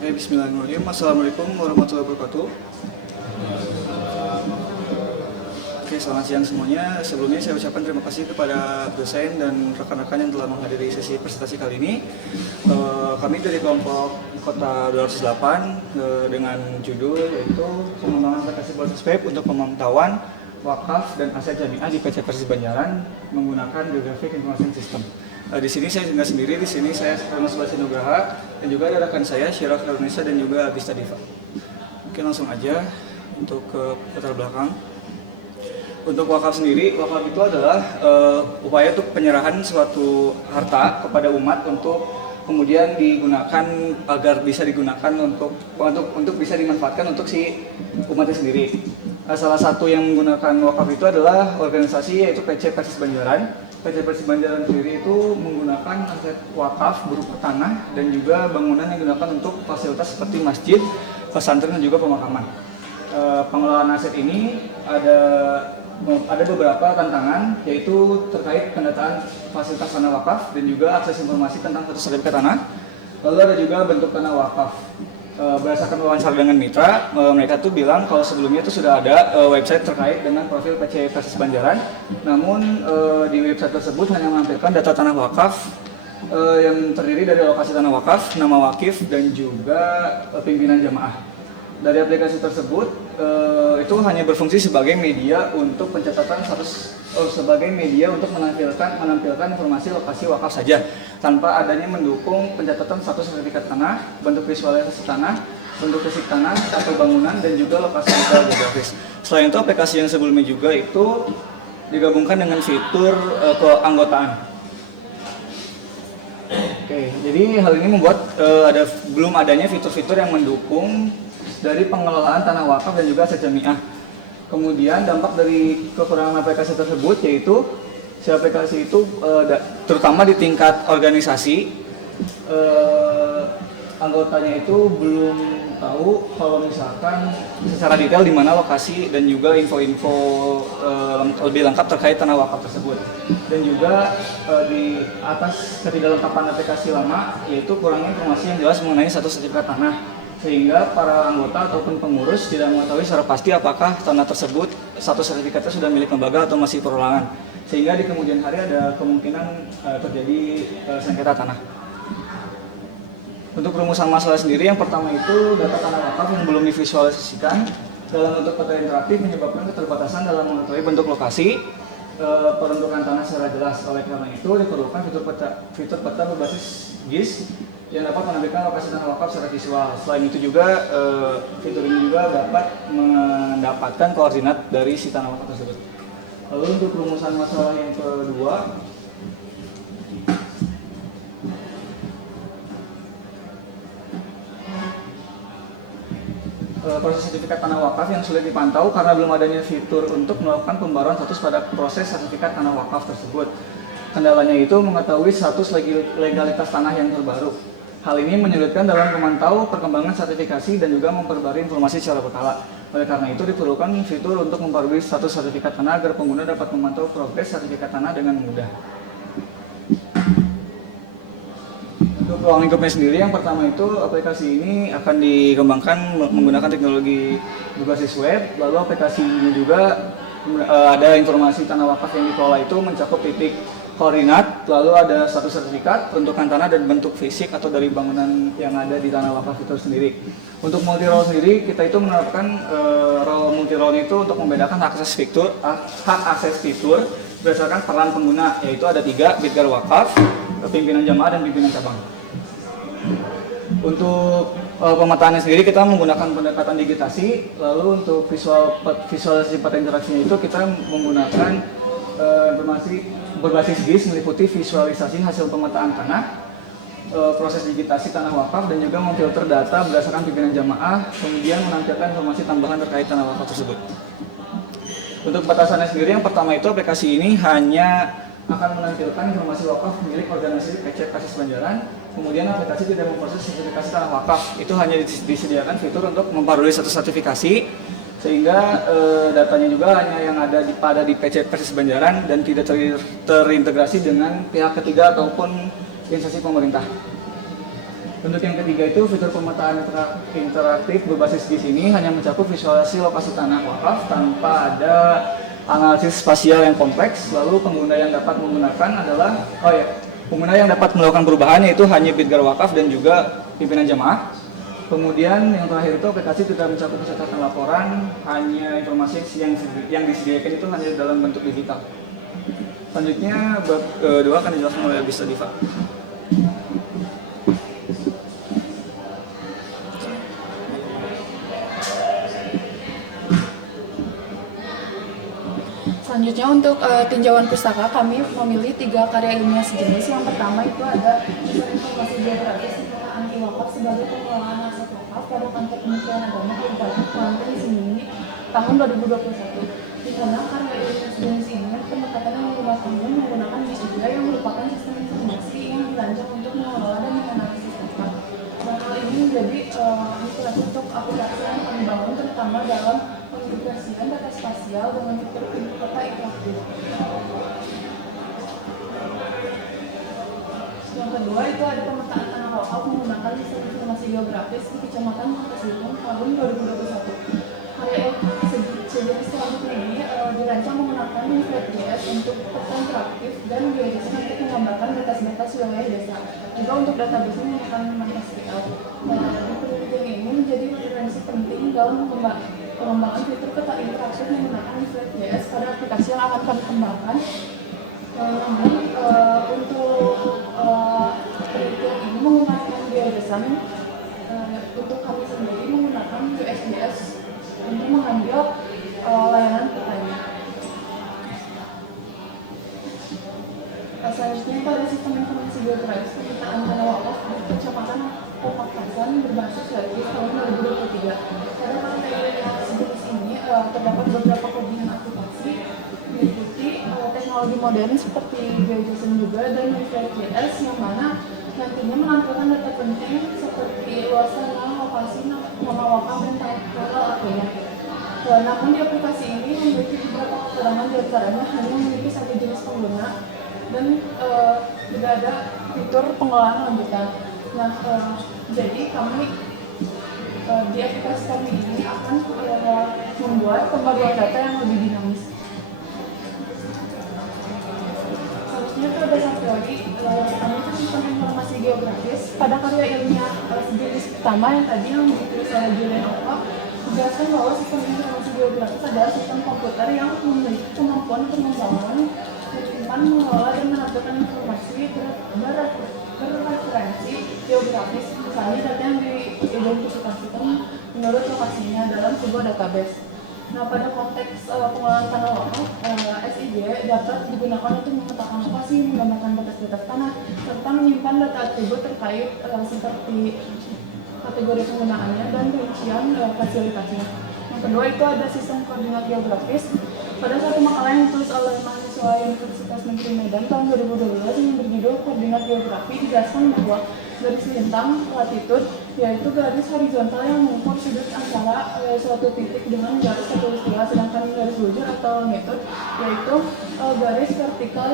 Oke, bismillahirrahmanirrahim. Assalamualaikum warahmatullahi wabarakatuh. Oke, selamat siang semuanya. Sebelumnya saya ucapkan terima kasih kepada dosen dan rekan-rekan yang telah menghadiri sesi presentasi kali ini. Kami dari kelompok Kota 208 dengan judul yaitu pengembangan aplikasi Berbasis Web untuk pemantauan wakaf dan aset jamiah di PC Persis Banjaran menggunakan Geographic Information System. Di sini saya tidak sendiri, di sini saya Ernest Nugraha dan juga ada rekan saya Syirah Indonesia dan juga Agista Diva. Oke, langsung aja untuk ke latar belakang. Untuk wakaf sendiri, wakaf itu adalah upaya untuk penyerahan suatu harta kepada umat untuk kemudian digunakan agar bisa digunakan untuk bisa dimanfaatkan untuk si umatnya sendiri. Salah satu yang menggunakan wakaf itu adalah organisasi yaitu PC Persis Banjaran. PC Persis Banjaran sendiri itu menggunakan aset wakaf berupa tanah dan juga bangunan yang digunakan untuk fasilitas seperti masjid, pesantren dan juga pemakaman. Pengelolaan aset ini ada beberapa tantangan, yaitu terkait pendataan fasilitas tanah wakaf dan juga akses informasi tentang status sertifikat tanah. Lalu ada juga bentuk tanah wakaf. Berdasarkan wawancara dengan mitra, mereka tuh bilang kalau sebelumnya itu sudah ada website terkait dengan profil PC Persis Banjaran. Namun di website tersebut hanya menampilkan data tanah wakaf yang terdiri dari lokasi tanah wakaf, nama wakif dan juga pimpinan jamaah. Dari aplikasi tersebut itu hanya berfungsi sebagai media untuk pencatatan status, sebagai media untuk menampilkan informasi lokasi wakaf saja, tanpa adanya mendukung pencatatan status sertifikat tanah, bentuk visualisasi tanah, bentuk fisik tanah atau bangunan dan juga lokasi geografis. Selain itu, aplikasi yang sebelumnya juga itu digabungkan dengan fitur keanggotaan. Oke, jadi hal ini membuat belum adanya fitur-fitur yang mendukung dari pengelolaan tanah wakaf dan juga aset jamiah. Kemudian dampak dari kekurangan aplikasi tersebut yaitu si aplikasi itu terutama di tingkat organisasi anggotanya itu belum tahu kalau misalkan secara detail di mana lokasi dan juga info-info lebih lengkap terkait tanah wakaf tersebut. Dan juga di atas ketidaklengkapan aplikasi lama yaitu kurangnya informasi yang jelas mengenai status sertifikat tanah, sehingga para anggota ataupun pengurus tidak mengetahui secara pasti apakah tanah tersebut status sertifikatnya sudah milik lembaga atau masih perorangan, sehingga di kemudian hari ada kemungkinan terjadi sengketa tanah. Untuk rumusan masalah sendiri, yang pertama itu data tanah wakaf yang belum divisualisasikan dalam bentuk peta interaktif menyebabkan keterbatasan dalam mengetahui bentuk lokasi, peruntukan tanah secara jelas. Oleh karena itu diperlukan fitur peta berbasis GIS yang dapat menampilkan lokasi tanah wakaf secara visual. Selain itu juga fitur ini juga dapat mendapatkan koordinat dari si tanah wakaf tersebut. Lalu untuk rumusan masalah yang kedua, proses sertifikat tanah wakaf yang sulit dipantau karena belum adanya fitur untuk melakukan pembaruan status pada proses sertifikat tanah wakaf tersebut. Kendalanya itu mengetahui status legalitas tanah yang terbaru. Hal ini menyulitkan dalam memantau perkembangan sertifikasi dan juga memperbarui informasi secara berkala. Oleh karena itu diperlukan fitur untuk memperbarui status sertifikat tanah agar pengguna dapat memantau progres sertifikat tanah dengan mudah. Untuk ruang lingkupnya sendiri, yang pertama itu aplikasi ini akan dikembangkan menggunakan teknologi berbasis web. Lalu aplikasi ini juga ada informasi tanah wakaf yang dikelola itu mencakup titik koordinat, lalu ada status sertifikat, peruntukan tanah dan bentuk fisik atau dari bangunan yang ada di tanah wakaf itu sendiri. Untuk multi role sendiri, kita itu menerapkan role multi role itu untuk membedakan hak akses fitur berdasarkan peran pengguna, yaitu ada 3, Bitgar Wakaf, pimpinan jamaah dan pimpinan cabang. Untuk pemetaannya sendiri kita menggunakan pendekatan digitasi, lalu untuk visualisasi peta interaksinya itu kita menggunakan informasi berbasis GIS meliputi visualisasi hasil pemetaan tanah, proses digitasi tanah wakaf dan juga memfilter data berdasarkan pimpinan jamaah, kemudian menampilkan informasi tambahan terkait tanah wakaf tersebut. Untuk batasannya sendiri, yang pertama itu aplikasi ini hanya akan menampilkan informasi wakaf milik organisasi PC Persis Banjaran. Kemudian aplikasi tidak memproses sertifikasi tanah wakaf, itu hanya disediakan fitur untuk memperbarui status sertifikasi, sehingga datanya juga hanya yang ada di PC Persis Banjaran dan tidak terintegrasi dengan pihak ketiga ataupun instansi pemerintah. Untuk yang ketiga itu fitur pemetaan interaktif berbasis di sini hanya mencakup visualisasi lokasi tanah wakaf tanpa ada analisis spasial yang kompleks. Lalu pengguna yang dapat menggunakan adalah pengguna yang dapat melakukan perubahan yaitu hanya Bitgar wakaf dan juga pimpinan jamaah. Kemudian yang terakhir itu aplikasi tidak mencakup catatan laporan, hanya informasi yang disediakan itu hanya dalam bentuk digital. Selanjutnya bab kedua akan dijelaskan oleh Abis Diva. Selanjutnya untuk tinjauan pustaka kami memilih 3 karya ilmiah sejenis. Yang pertama itu ada informasi geografis tentang anti wakaf sebagai pengelolaan aset wakaf pada kantor Kementerian Agama Kabupaten Kuantan Sini tahun 2021. Di mana karya ilmiah sejenis ini pendekatan yang menggunakan media yang merupakan sistem informasi yang dirancang untuk mengelola dan menganalisis data. Dan hal ini menjadi inspirasi untuk aplikasi yang kami bangun terutama dalam pengintegrasian data spasial dengan fitur ibu kota interaktif. Yang kedua itu ada pemetaan tanah wakaf menggunakan sistem informasi geografis di Kecamatan Markas Bitung tahun 2021. Karya sejenis selanjutnya ini dirancang menggunakan Flat.js untuk peta interaktif dan GeoJSON untuk menggambarkan batas-batas wilayah desa. Juga untuk database menggunakan MySQL. Di penelitian ini menjadi referensi penting dalam pengembangan fitur peta interaktif menggunakan Flat.js pada aplikasi yang akan kami kembangkan. Namun untuk penelitian ini menggunakan GeoJSON untuk kami sendiri menggunakan USDS untuk mengambil layanan petanya. Selanjutnya pada sistem informasi geografis pemetaan tanah wakaf di Kecamatan Pamekasan berbasis Webkit tahun 2023. Pada karya sejenis ini terdapat beberapa kelebihan aplikasi meliputi teknologi modern seperti GeoJSON juga dan Flat.js yang mana nantinya menampilkan data penting seperti luas tanah, lokasi, nama wakaf dan tanggal akhirnya. Namun di aplikasi ini memiliki beberapa kekurangan, diantaranya hanya memiliki satu jenis pengguna dan tidak ada fitur pengelolaan lanjutan. Nah, jadi kami di aplikasi kami ini akan membuat pembagian data yang lebih dinamis. Selanjutnya itu ada satu lagi, kami itu sistem informasi geografis. Pada karya ilmiah sejenis pertama yang tadi yang ditulis oleh Julian Oka, dijelaskan bahwa sistem informasi geografis adalah sistem komputer yang memiliki kemampuan untuk membangun, menyimpan, mengelola, dan menampilkan informasi berreferensi geografis, misalnya data yang diidentifikasikan menurut lokasinya dalam sebuah database. Nah, pada konteks pengelolaan tanah wakaf, SIG dapat digunakan untuk memetakan lokasi, menggambarkan batas-batas tanah, serta menyimpan data atribut terkait seperti kategori penggunaannya dan rincian fasilitasnya. Yang kedua itu ada sistem koordinat geografis. Pada satu makalah yang ditulis oleh mahasiswa Universitas Negeri Medan tahun 2012 yang berjudul Koordinat Geografi, dijelaskan bahwa garis lintang latitud yaitu garis horizontal yang mengukur sudut antara suatu titik dengan garis khatulistiwa, sedangkan garis bujur atau longitude yaitu garis vertikal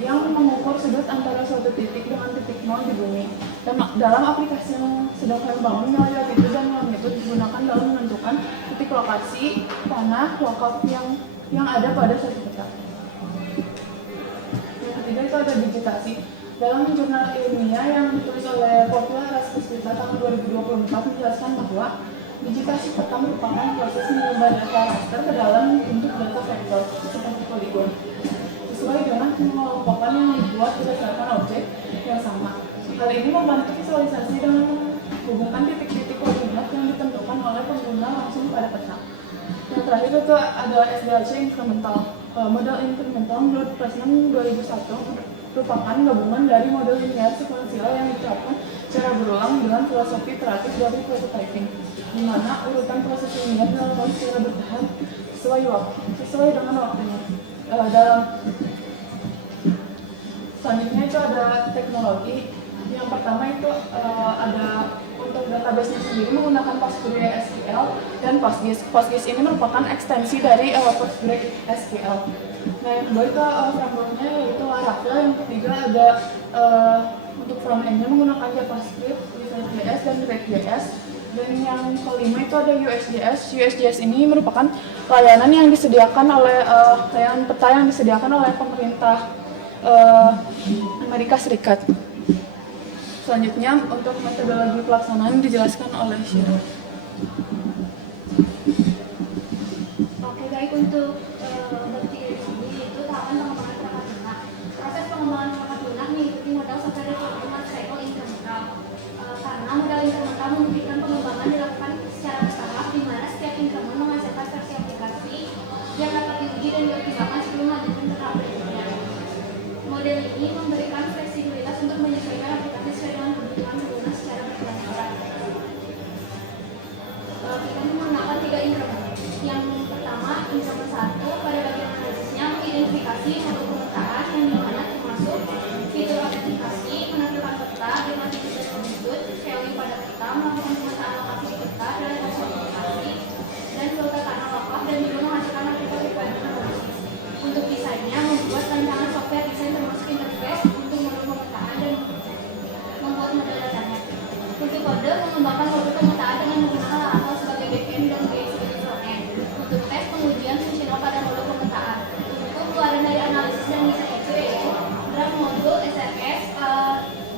yang mengukur sudut antara suatu titik dengan titik nol di bumi. Dan dalam aplikasi yang sedang kami bangun, nilai latitud dan longitude digunakan dalam menentukan titik lokasi tanah wakaf yang ada pada suatu peta. Yang ketiga itu ada digitasi. Dalam jurnal ilmiah yang ditulis oleh Popular Raspuspita tahun 2024 menjelaskan bahwa digitasi peta merupakan proses mengubah data raster ke dalam bentuk data vektor seperti poligon sesuai dengan pengelompokan yang dibuat berdasarkan objek yang sama. Hal ini membantu visualisasi dan menghubungkan titik-titik koordinat yang ditentukan oleh pengguna langsung pada peta. Yang terakhir itu ada SDLC Incremental. Model Incremental menurut Presman 2001 merupakan gabungan dari model linear sekuensial yang diterapkan secara berulang dengan filosofi iteratif dari prototyping, di mana urutan proses linear dilakukan secara bertahap sesuai dengan waktunya. Selanjutnya itu ada teknologi. Yang pertama itu ada untuk database-nya sendiri menggunakan PostgreSQL dan PostGIS. PostGIS ini merupakan ekstensi dari PostgreSQL. Nah, yang kedua itu framework-nya yaitu Laravel. Yang ketiga ada untuk front-end-nya menggunakan JavaScript, Node.js dan React.js. Dan yang kelima itu ada USJS. USJS ini merupakan layanan yang disediakan oleh layanan peta yang disediakan oleh pemerintah Amerika Serikat. Selanjutnya untuk metodologi pelaksanaan dijelaskan oleh Syirah. Oke, baik, untuk bukti di sini itu tahapan pengembangan perangkat lunak. Proses pengembangan perangkat lunak mengikuti modal software development cycle incremental. Karena modal incremental memberikan pengembangan dilakukan secara bertahap, di mana setiap increment menghasilkan versi aplikasi yang dapat diuji dan dioptimalkan sebelum melanjutkan ke tahap berikutnya. Model ini memberikan fleksibilitas untuk menyesuaikan aplikasi sesuai dengan kebutuhan pengguna secara berkelanjutan. Kita menggunakan 3 increment. Yang pertama, increment 1 pada bagian analisisnya mengidentifikasi modul pemetaan yang dimana termasuk fitur autentikasi, menentukan peta dengan fitur tersebut, value pada peta, melakukan pemetaan lokasi di peta, dan autentikasi, dan filter karena lokal, dan juga menghasilkan aplikasi requirement analisis. Untuk desainnya, membuat rancangan software desain termasuk interface untuk modul pemetaan dan membuat model datanya. Untuk kode, mengembangkan modul pemetaan dengan menggunakan Laravel sebagai backend dan GUI sebagai frontend. Untuk tes, pengujian fungsional pada modul pemetaan. Untuk keluaran dari analisis dan desain itu yaitu draft modul SRS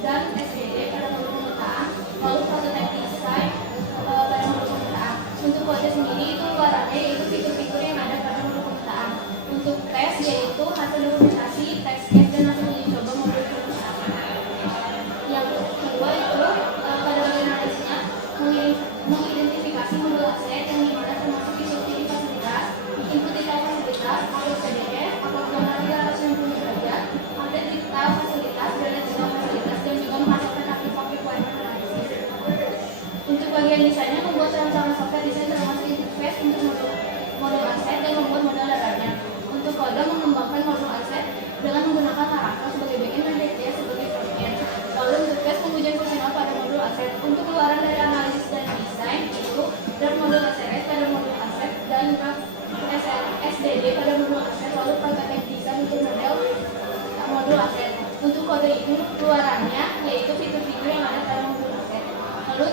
dan SDD pada modul pemetaan, lalu prototype design pada modul pemetaan. Untuk kode sendiri itu keluarannya yaitu fitur-fitur yang ada pada modul pemetaan. Untuk tes yaitu hasil dokumentasi, test case, dan hasil uji coba modul pemetaan. Yang kedua itu pada bagian analisisnya mengidentifikasi modul aset yang dimana termasuk fitur pilih fasilitas, input detail fasilitas, upload PDF, upload gambar 360 derajat, update detail fasilitas, delete detail fasilitas, dan juga menghasilkan artefak requirement analysis. Untuk bagian desainnya membuat rancangan software desain termasuk interface untuk modul aset dan membuat model datanya. Untuk kode mengembangkan modul aset dengan menggunakan Laravel sebagai backend dan React.js sebagai frontend. Lalu untuk tes pengujian fungsional pada modul aset. Untuk keluaran dari analisis dan desain itu draft modul SRS pada modul aset dan draft SDD pada modul aset, lalu prototype design untuk modul aset. Untuk kode itu keluarannya yaitu fitur-fitur yang ada pada modul aset. Lalu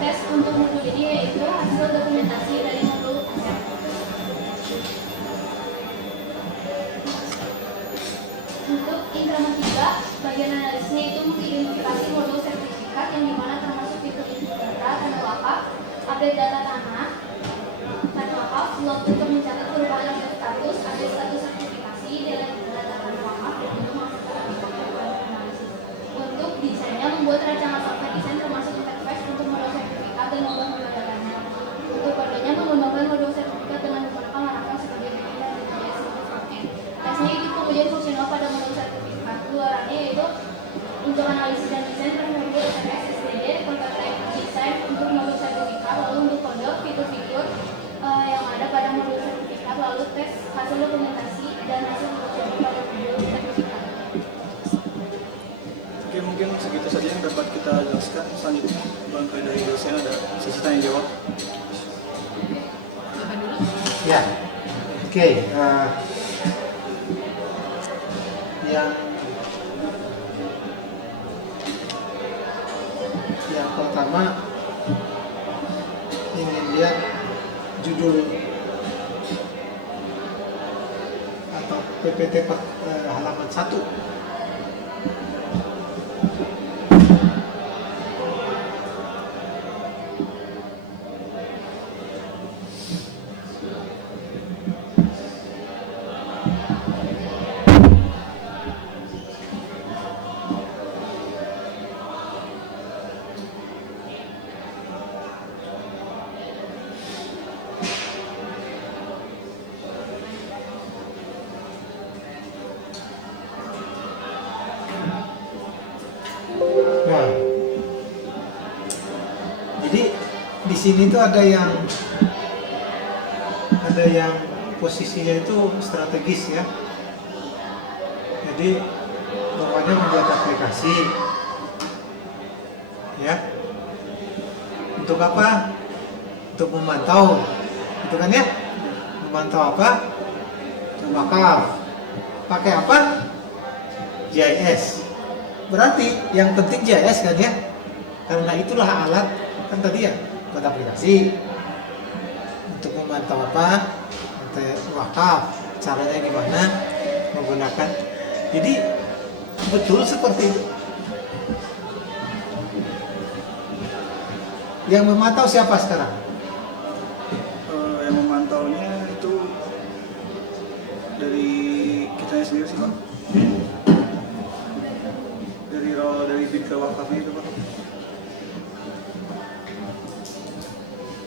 tes untuk modul ini yaitu hasil dokumentasi dari modul aset. Untuk increment 3, bagian analisisnya itu mengidentifikasi modul sertifikat yang dimana termasuk fitur data, tanda wakaf, update data tanah, tanda wakaf, log untuk mencatat perubahan update status, update status sertifikasi, delete data tanda wakaf, dan juga menghasilkan artefak requirement analisis. Untuk desainnya membuat rancangan software desain termasuk interface untuk modul sertifikat dan membuat modul datanya. Untuk kodenya mengembangkan modul sertifikat dengan menggunakan Laravel sebagai backend dan React.js sebagai frontend. Tesnya itu pengujian fungsional pada modul sertifikat. Keluarannya yaitu untuk analisis dan desain pada modul SRS, SDD, prototype design untuk modul sertifikat, lalu untuk kode, fitur-fitur yang ada pada modul sertifikat, lalu tes hasil dokumentasi dan hasil uji pada modul sertifikat. Oke, mungkin segitu saja yang dapat kita jelaskan. Selanjutnya, barangkali dari dosen ada sesi tanya jawab. Ya, oke. Yang pertama ingin lihat judul atau PPT halaman 1. Nah, jadi di sini tuh ada yang posisinya itu strategis ya. Jadi pokoknya membuat aplikasi, ya. Untuk apa? Untuk memantau, itu kan ya? Memantau apa? Wakaf. Pakai apa? JS. Berarti yang penting JS kan ya? Karena itulah alat, kan tadi ya, buat aplikasi untuk memantau apa, wakaf, caranya gimana menggunakan. Jadi betul seperti itu. Yang memantau siapa sekarang? Yang memantaunya itu dari kitanya sendiri sih Pak. Dari bidra wakafnya itu Pak.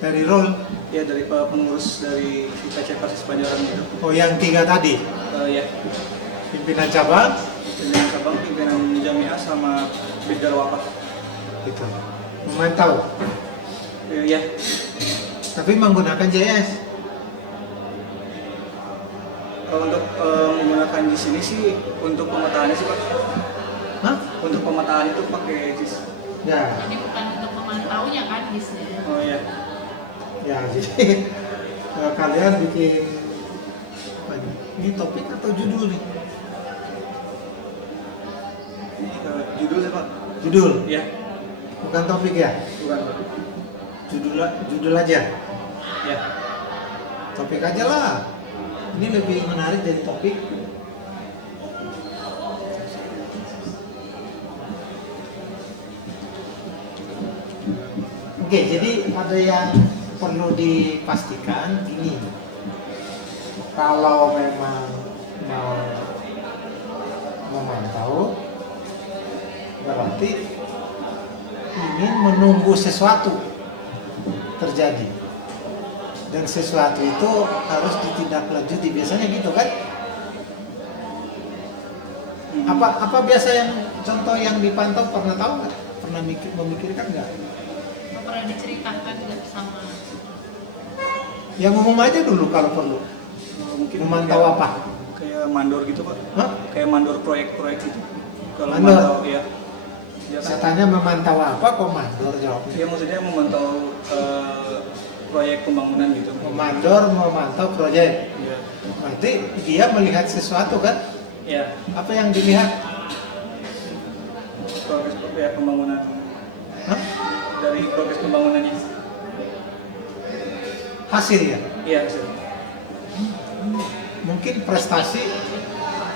Dari role? Ya dari pengurus dari IPC Persis Panjaran gitu. Oh, yang 3 tadi? Ya. Pimpinan cabang? Pimpinan cabang, pimpinan jamiah sama bidra wakaf. Gitu. Memantau? Ya. Tapi menggunakan JS? Kalau untuk menggunakan di sini sih untuk pemetaannya sih Pak. Hah? Untuk pemetaan itu pakai JIS. Ya. Jadi bukan untuk memantaunya kan bisnya. Oh iya. Ya, jadi kalian bikin apa ini topik atau judul nih? Judul sih Pak. Judul, Ya. bukan topik ya? Bukan Pak. Judul aja. Ya. Topik aja lah. Ini lebih menarik dari topik. Oke, jadi ada yang perlu dipastikan gini. Kalau memang mau memantau, berarti ingin menunggu sesuatu terjadi. Dan sesuatu itu harus ditindaklanjuti, biasanya gitu kan? Apa biasa yang contoh yang dipantau, pernah tahu nggak? Pernah memikirkan nggak? Pernah diceritakan nggak sama? Yang umum aja dulu kalau perlu. Mungkin Memantau kayak- apa? Kayak mandor gitu Pak. Hah? Kayak mandor proyek-proyek gitu. Kalau Mandor? mandor ya. Ya Saya kan? tanya memantau apa, kok mandor jawabnya? Ya maksudnya memantau proyek pembangunan gitu. Memantau proyek. Ya. Berarti dia melihat sesuatu kan? Ya. Apa yang dilihat? Progres ya, pembangunan. Hah? Dari progres pembangunannya. Hasil ya? Iya. Hasil. Mungkin prestasi,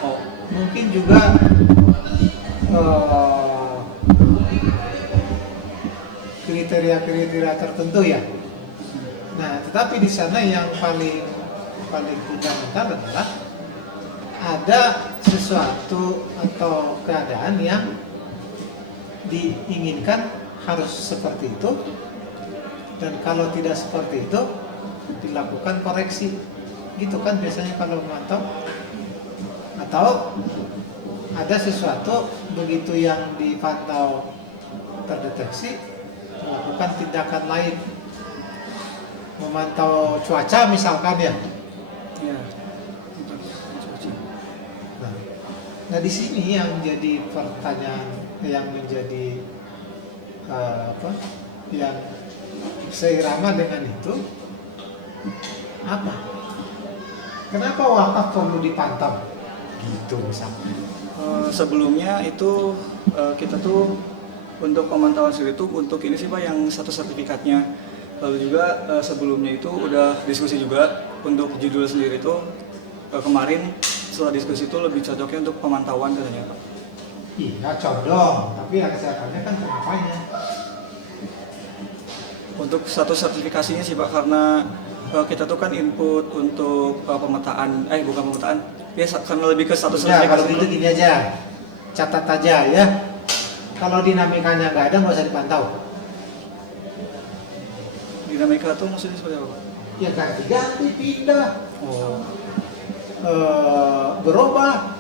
Oh. mungkin juga kriteria-kriteria tertentu ya. Nah, tetapi di sana yang paling fundamental adalah ada sesuatu atau keadaan yang diinginkan harus seperti itu, dan kalau tidak seperti itu dilakukan koreksi. Gitu kan biasanya kalau memantau. Atau ada sesuatu begitu yang dipantau terdeteksi, melakukan tindakan lain. Memantau cuaca misalkan ya. Ya. Nah di sini yang jadi pertanyaan, yang menjadi yang seirama dengan itu apa? Kenapa wakaf perlu dipantau? Gitu misalnya. Sebelumnya itu kita tuh untuk pemantauan sendiri itu untuk ini sih Pak yang satu sertifikatnya. Lalu juga sebelumnya itu udah diskusi juga untuk judul sendiri itu kemarin setelah diskusi itu lebih cocoknya untuk pemantauan katanya Pak. Iya condong, tapi yang kesehatannya kan pengapanya. Untuk satu sertifikasinya sih Pak karena kita tuh kan input untuk pemetaan, bukan pemetaan, ya karena lebih ke satu Ya kalau sertifikasi. gitu gini aja, catat aja ya. Kalau dinamikanya nggak ada nggak usah dipantau. Dinamika tuh maksudnya seperti apa Pak? Ya ganti-ganti, pindah, Oh. berubah,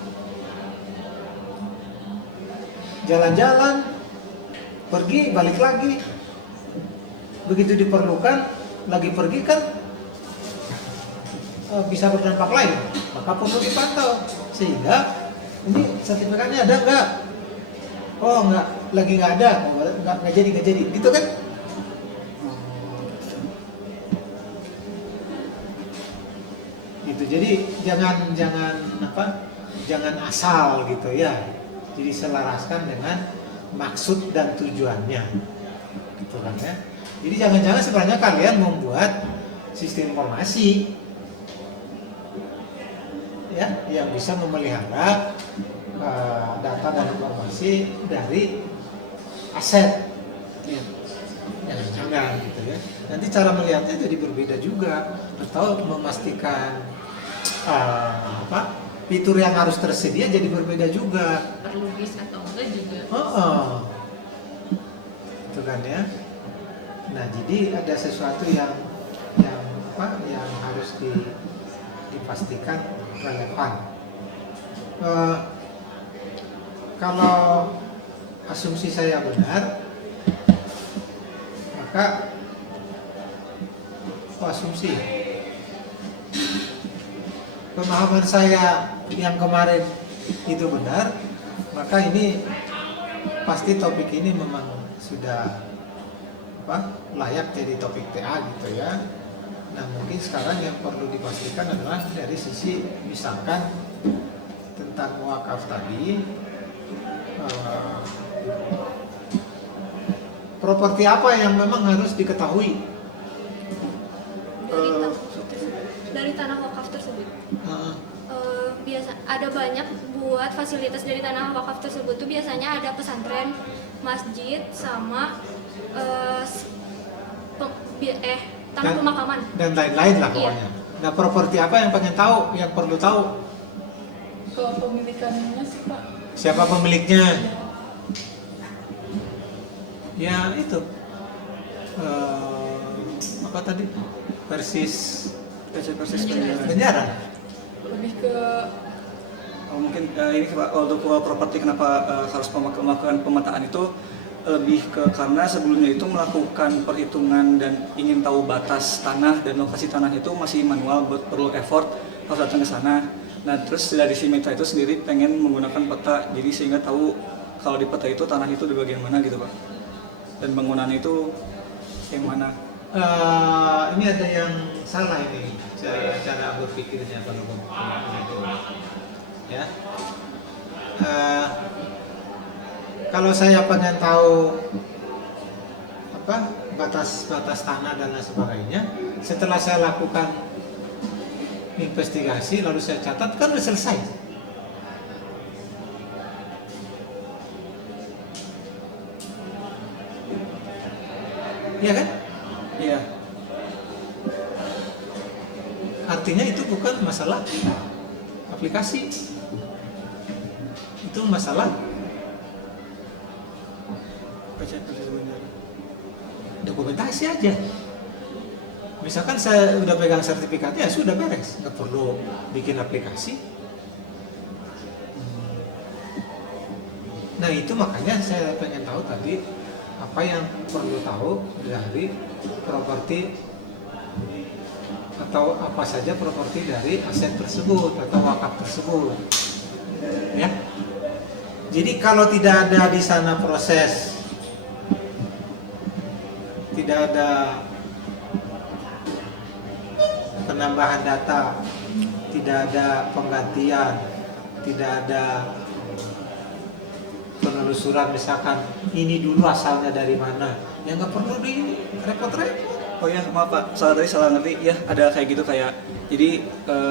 jalan-jalan, pergi, balik lagi. Begitu diperlukan, lagi pergi kan bisa berdampak lain, maka perlu dipantau. Sehingga ini sertifikatnya ada nggak? Oh nggak, lagi nggak ada, oh, nggak jadi, gitu kan? Gitu. Jadi jangan asal gitu ya. Jadi selaraskan dengan maksud dan tujuannya. gitu kan ya. Jadi jangan-jangan sebenarnya kalian membuat sistem informasi ya yang bisa memelihara data dan informasi dari aset. Iya. Jangan gitu ya. Nanti cara melihatnya jadi berbeda juga, atau memastikan fitur yang harus tersedia jadi berbeda juga. Perlu bis atau enggak juga. Itu kan ya. Nah, jadi ada sesuatu yang harus dipastikan relevan. Kalau asumsi saya benar, maka asumsi pemahaman saya yang kemarin itu benar, maka ini pasti topik ini memang sudah layak jadi topik TA gitu ya. Nah, mungkin sekarang yang perlu dipastikan adalah dari sisi misalkan tentang wakaf tadi, properti apa yang memang harus diketahui Dari tanah wakaf tersebut. Biasa ada banyak buat fasilitas dari tanah wakaf tersebut tuh biasanya ada pesantren, masjid, sama tanah pemakaman dan lain-lain lah Iya. pokoknya. Nah, properti apa yang pengen tahu, yang perlu tahu? Kepemilikannya sih Pak. Siapa pemiliknya? Ya itu apa tadi? Persis penjara. Lebih ke Mungkin ini Pak, untuk properti kenapa harus melakukan pemetaan itu lebih ke karena sebelumnya itu melakukan perhitungan dan ingin tahu batas tanah dan lokasi tanah itu masih manual, perlu effort, harus datang ke sana. Nah, terus dari si mitra itu sendiri pengen menggunakan peta, jadi sehingga tahu kalau di peta itu tanah itu di bagian mana gitu Pak, dan bangunan itu yang mana. Ini ada yang salah ini cara berpikirnya kalau ya. Kalau saya pengen tahu batas tanah dan lain sebagainya, setelah saya lakukan investigasi lalu saya catat, kan udah selesai. Iya kan? Iya. Artinya itu bukan masalah aplikasi, itu masalah dokumentasi aja. Misalkan saya udah pegang sertifikatnya, ya sudah beres, nggak perlu bikin aplikasi. Nah, itu makanya saya pengen tahu tadi apa yang perlu tahu dari properti atau apa saja properti dari aset tersebut atau wakaf tersebut, ya. Jadi kalau tidak ada di sana proses, tidak ada penambahan data, tidak ada penggantian, tidak ada penelusuran misalkan ini dulu asalnya dari mana, ya nggak perlu di repot-repot. Oh ya, maaf Pak, salah ngerti ya, ada kayak gitu kayak jadi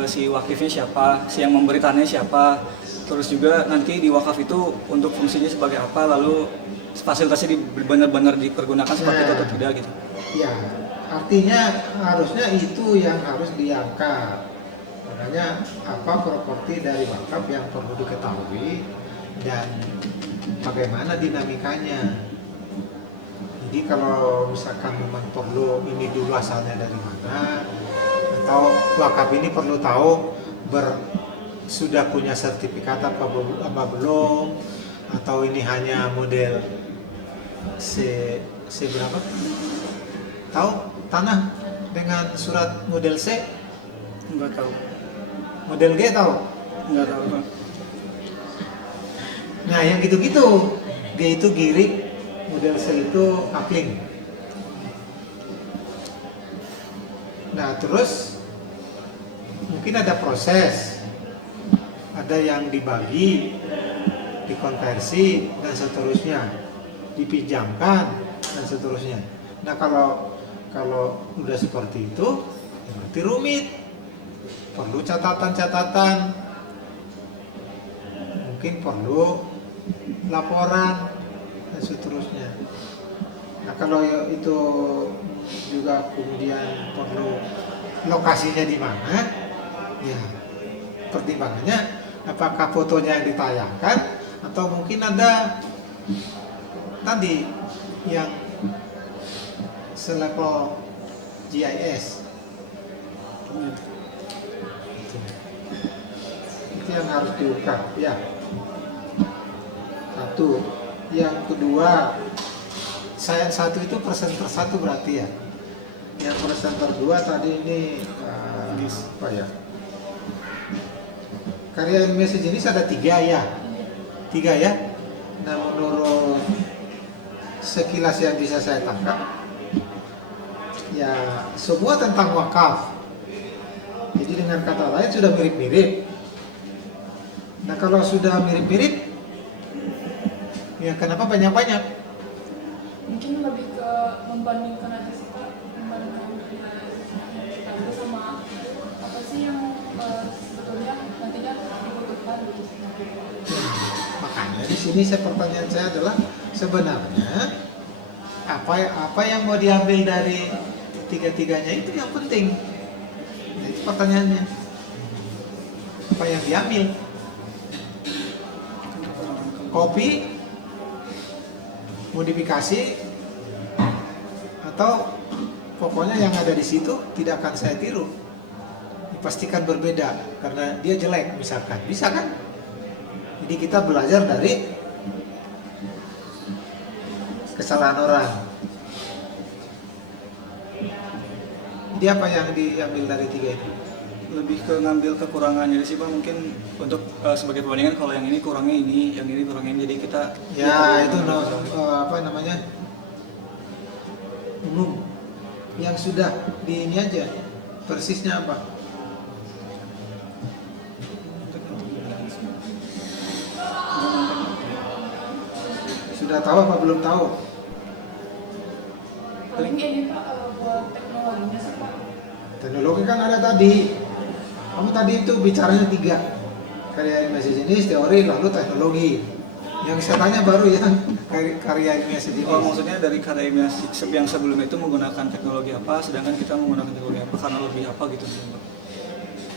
si wakifnya siapa, si yang memberi tanahnya siapa, terus juga nanti di wakaf itu untuk fungsinya sebagai apa, lalu fasilitasnya benar-benar dipergunakan seperti itu atau tidak gitu. Ya, artinya harusnya itu yang harus diangkat. Makanya apa properti dari wakaf yang perlu diketahui dan bagaimana dinamikanya. Jadi kalau misalkan memang perlu ini dulu asalnya dari mana, atau wakaf ini perlu tahu sudah punya sertifikat apa belum, atau ini hanya model C berapa? Tahu tanah dengan surat model C? Enggak tahu. Model G tahu? Enggak tahu Pak. Nah, yang gitu-gitu. G itu girik, model C itu kapling. Nah, terus mungkin ada proses, ada yang dibagi, dikonversi dan seterusnya, dipinjamkan dan seterusnya. Nah kalau udah seperti itu, ya berarti rumit, perlu catatan-catatan, mungkin perlu laporan dan seterusnya. Nah kalau itu juga kemudian perlu lokasinya di mana, ya pertimbangannya apakah fotonya yang ditayangkan atau mungkin ada tadi yang selevel GIS. Itu yang harus diungkap ya. Satu. Yang kedua, satu itu presenter satu berarti ya. Yang presenter dua tadi ini apa ya? Karya animasi jenis ada 3 ya. 3 ya. Nah menurut sekilas yang bisa saya tangkap, ya semua tentang wakaf. Jadi dengan kata lain sudah mirip-mirip. Nah kalau sudah mirip-mirip, ya kenapa banyak-banyak? Mungkin lebih ke membandingkan aja sih Kak, membandingkan kita itu sama apa sih yang sebetulnya nantinya dibutuhkan gitu. Makanya di sini pertanyaan saya adalah sebenarnya apa yang mau diambil dari tiga-tiganya itu yang penting. Nah, itu pertanyaannya. Apa yang diambil? Kopi, modifikasi, atau pokoknya yang ada di situ tidak akan saya tiru. Dipastikan berbeda karena dia jelek misalkan. Bisa kan? Jadi kita belajar dari kesalahan orang. Jadi apa yang diambil dari 3 itu? Lebih ke ngambil kekurangannya sih Pak, mungkin untuk sebagai perbandingan kalau yang ini kurangnya ini, yang ini kurangnya ini, jadi kita Ya itu apa namanya, umum yang sudah di ini aja persisnya apa. Sudah tahu apa belum tahu? Paling ini Kak buat teknologinya sih Pak. Teknologi kan ada tadi. Kamu tadi itu bicaranya 3, karya animasi jenis, teori, lalu teknologi. Yang saya tanya baru yang karya animasi jenis. Oh, maksudnya dari karya animasi yang sebelumnya itu menggunakan teknologi apa, sedangkan kita menggunakan teknologi apa karena lebih apa gitu sih Pak.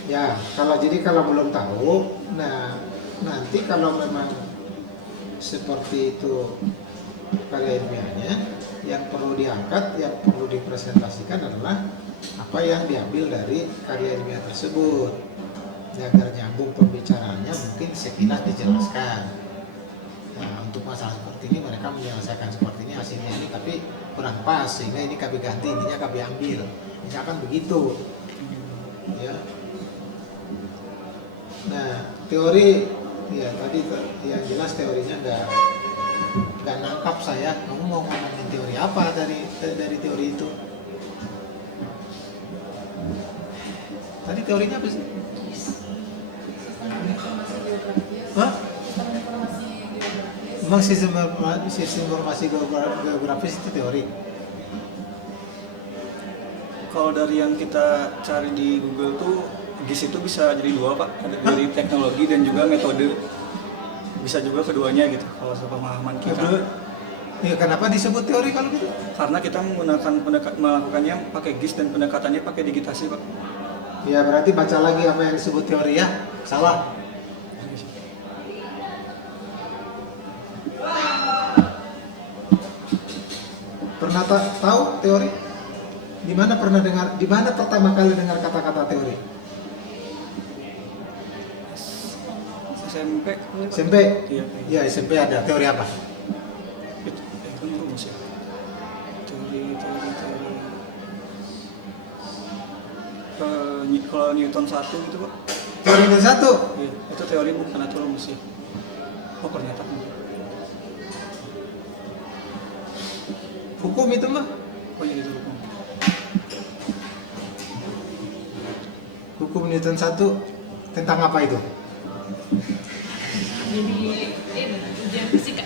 Ya, kalau belum tahu, nah nanti kalau memang seperti itu karya ilmiahnya, yang perlu diangkat, yang perlu dipresentasikan adalah apa yang diambil dari karya ilmiah tersebut. Ya, agar nyambung pembicaraannya mungkin sekilas dijelaskan. Nah, untuk masalah seperti ini mereka menyelesaikan seperti ini, hasilnya ini tapi kurang pas sehingga ini kami ganti, ininya kami ambil. Misalkan begitu. Ya. Nah, teori ya tadi yang jelas teorinya nggak nangkap saya. Kamu mau ngomongin teori apa dari teori itu? Tadi teorinya apa sih? Sistem informasi geografis. Hah? Sistem informasi geografis. Memang sistem informasi geografis itu teori. Kalau dari yang kita cari di Google tuh GIS itu bisa jadi 2 Pak, ada dari teknologi dan juga metode. Bisa juga keduanya gitu kalau sepemahaman kita. Ya kenapa disebut teori kalau gitu? Karena kita melakukannya pakai GIS dan pendekatannya pakai digitasi Pak. Ya berarti baca lagi apa yang disebut teori ya. Salah. Pernah tahu teori? Di mana pertama kali dengar kata-kata teori? SMP. SMP? Iya. Ya SMP ada. Teori apa? Itu rumus ya. Teori. Kalau Newton 1 gitu Pak. Teori Newton 1? Iya, itu teori bukan atau rumus ya. Oh pernyataan. Hukum itu mah? Oh iya itu hukum. Hukum Newton 1 tentang apa itu? Jadi ujian fisika.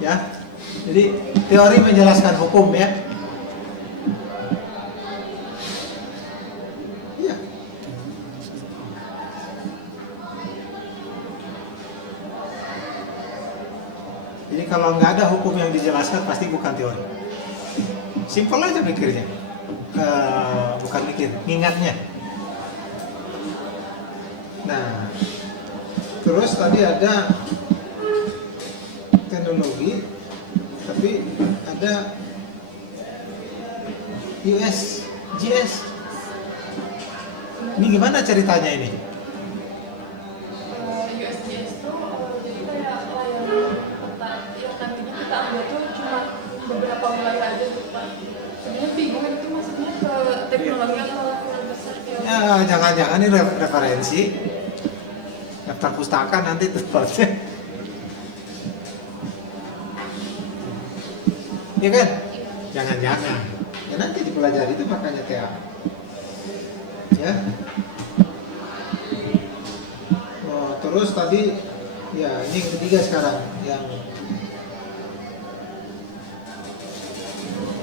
Ya ya. Jadi teori menjelaskan hukum ya. Iya. Jadi kalau nggak ada hukum yang dijelaskan pasti bukan teori. Simpel aja mikirnya. Bukan mikir, ngingatnya. Nah, terus tadi ada teknologi, tapi ada USGS. Ini gimana ceritanya ini? USGS itu jadi kayak layanan peta yang nantinya kita ambil tuh cuma beberapa wilayah aja gitu Pak. Sebenarnya bingung itu maksudnya ke teknologi atau yang besar ya. Ya, jangan-jangan ini referensi daftar pustaka nanti tempatnya. Iya kan? Jangan-jangan. Ya nanti dipelajari itu makanya TA. Ya. Oh, terus tadi ya ini yang ketiga sekarang yang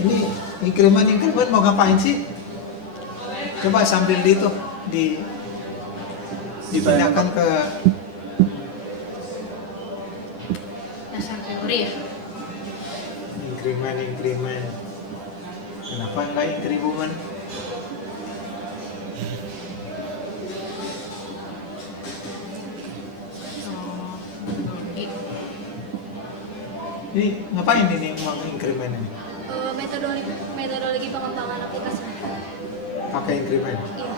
ini increment mau ngapain sih? Coba sambil dipindahkan ke Dasar teori ya. increment. Kenapa enggak increment? Gitu. Ini ngapain ini uang increment ini? Metodologi pengembangan aplikasi. Pakai increment. Iya,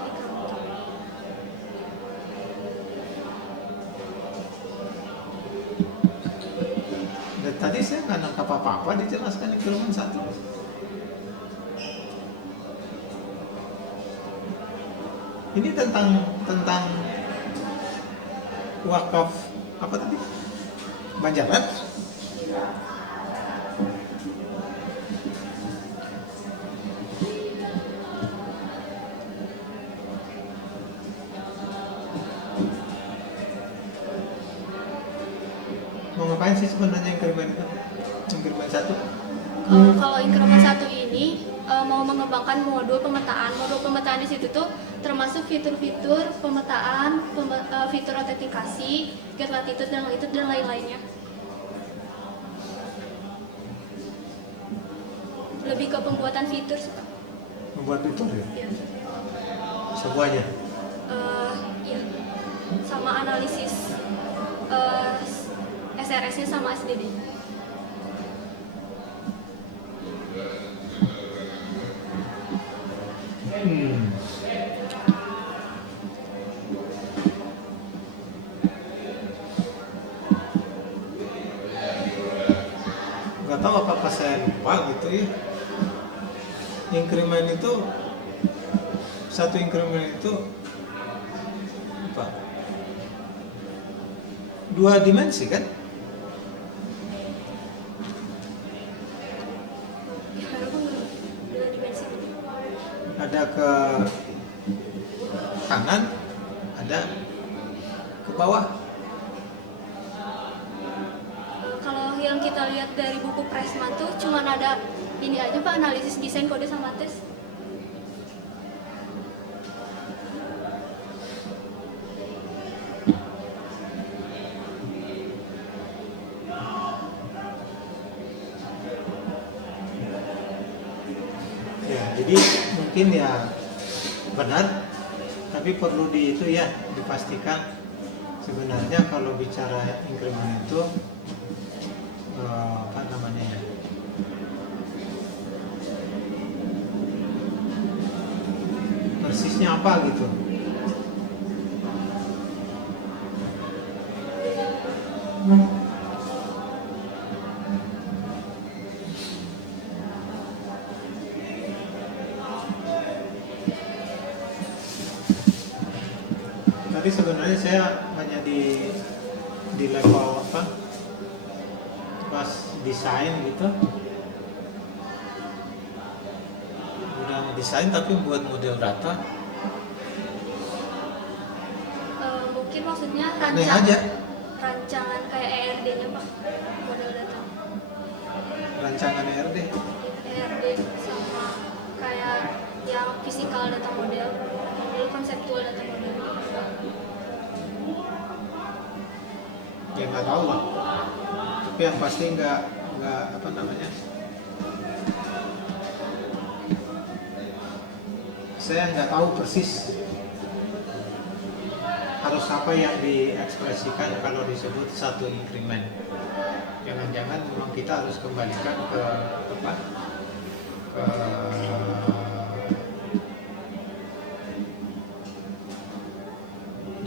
Dan tadi saya nggak nangkap apa-apa dijelaskan increment 1. Ini tentang wakaf apa tadi? Banjaran? Mau ngapain sih sebenarnya increment itu? Increment 1? Kalau increment 1 ini mau mengembangkan modul pemetaan. Modul pemetaan di situ tuh termasuk fitur-fitur pemetaan, fitur autentikasi, get latitude dan longitude dan lain-lainnya. Lebih ke pembuatan fitur sih, Pak. Membuat fitur ya? Iya. Semuanya? Iya. Sama analisis SRS-nya sama SDD-nya. Nggak tahu apa saya lupa gitu ya. Increment itu satu increment itu apa? 2 dimensi kan? Ya, karena aku dua dimensi. Ada ke kanan, ada ke bawah. Kalau yang kita lihat dari buku Pressman tuh cuma ada ini aja Pak, analisis desain kode sama tes. Ya, jadi mungkin ya benar, tapi perlu dipastikan sebenarnya kalau bicara increment itu apa namanya ya? Persisnya apa gitu? Tadi sebenarnya saya hanya di level apa? Pas desain gitu. Udah desain tapi buat model data. Mungkin maksudnya Aneh aja. rancangan kayak ERD-nya Pak, model data. rancangan ERD? ERD sama kayak yang physical data model, dulu konseptual data model. Ya nggak tahu lah. Tapi yang pasti nggak apa namanya. Saya nggak tahu persis harus apa yang diekspresikan kalau disebut satu increment. Jangan-jangan memang kita harus kembalikan ke apa? Ke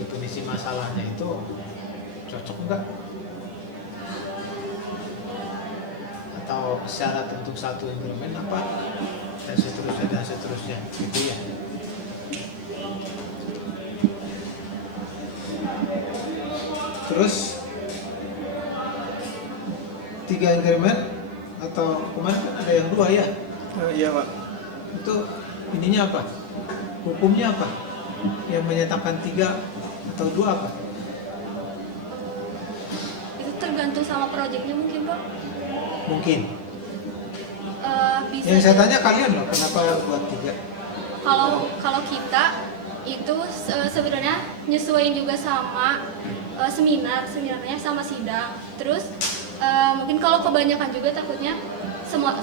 definisi masalahnya itu cocok enggak? Atau syarat untuk satu increment apa? Dan seterusnya gitu ya. Terus 3 increment atau kemarin kan ada yang 2 ya? Iya Pak. Itu ininya apa? Hukumnya apa? Yang menyatakan 3 atau 2 apa? Itu tergantung sama proyeknya mungkin Pak. Mungkin. Bisa. Yang saya tanya kalian loh, kenapa buat 3? Kalau kita itu sebenarnya nyesuaiin juga sama seminarnya sama sidang. Terus mungkin kalau kebanyakan juga takutnya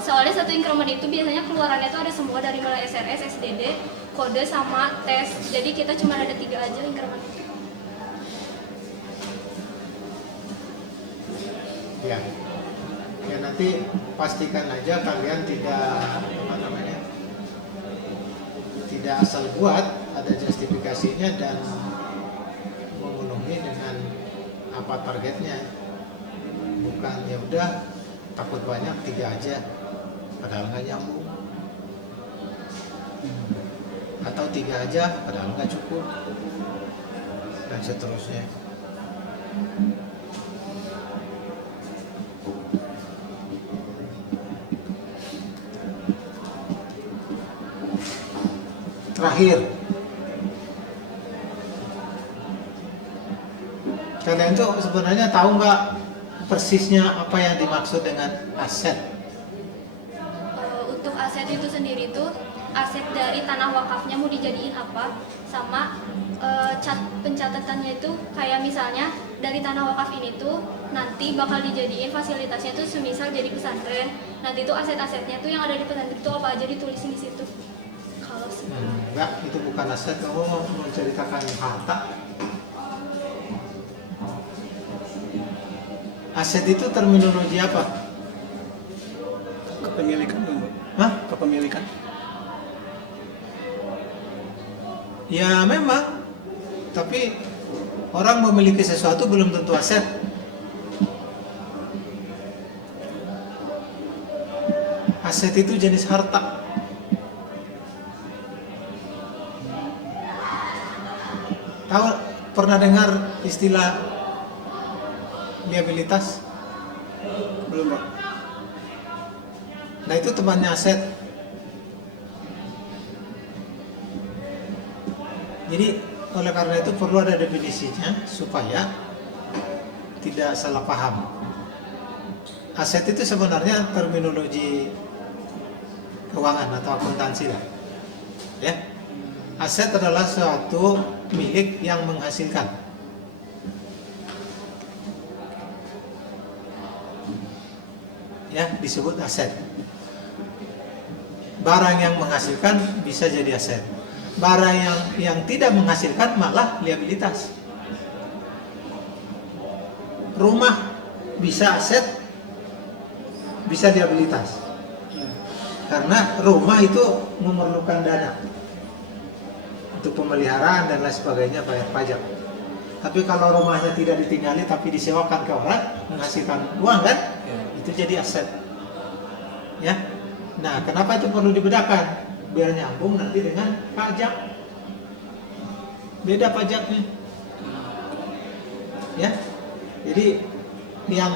soalnya satu increment itu biasanya keluarannya itu ada semua dari mulai SRS, SDD, kode sama tes. Jadi kita cuma ada 3 aja increment. Ya. Ya nanti pastikan aja kalian tidak apa namanya, tidak asal buat, ada justifikasinya dan memenuhi dengan apa targetnya. Bukan ya udah takut banyak 3 aja padahal nggak nyambung, atau 3 aja padahal nggak cukup, dan seterusnya. Terakhir, kalian tuh sebenarnya tahu nggak persisnya apa yang dimaksud dengan aset? Untuk aset itu sendiri tuh aset dari tanah wakafnya mau dijadiin apa, sama pencatatannya itu kayak misalnya dari tanah wakaf ini tuh nanti bakal dijadiin fasilitasnya tuh semisal jadi pesantren. Nanti tuh aset-asetnya tuh yang ada di pesantren itu apa aja ditulisin di situ. Kalau Enggak, itu bukan aset. Kamu mau menceritakan harta. Aset itu terminologi apa? Kepemilikan Pak. Hah? Kepemilikan. Ya memang, tapi orang memiliki sesuatu belum tentu aset. Aset itu jenis harta. Tahu, pernah dengar istilah liabilitas? Belum Pak. Nah itu temannya aset. Jadi oleh karena itu perlu ada definisinya supaya tidak salah paham. Aset itu sebenarnya terminologi keuangan atau akuntansi lah. Ya. Aset adalah suatu milik yang menghasilkan. Ya, disebut aset. Barang yang menghasilkan bisa jadi aset. Barang yang tidak menghasilkan malah liabilitas. Rumah bisa aset, bisa liabilitas. Karena rumah itu memerlukan dana untuk pemeliharaan dan lain sebagainya, bayar pajak. Tapi kalau rumahnya tidak ditinggali tapi disewakan ke orang, menghasilkan uang kan, itu jadi aset. Ya. Nah, kenapa itu perlu dibedakan? Biar nyambung nanti dengan pajak. Beda pajaknya. Ya. Jadi yang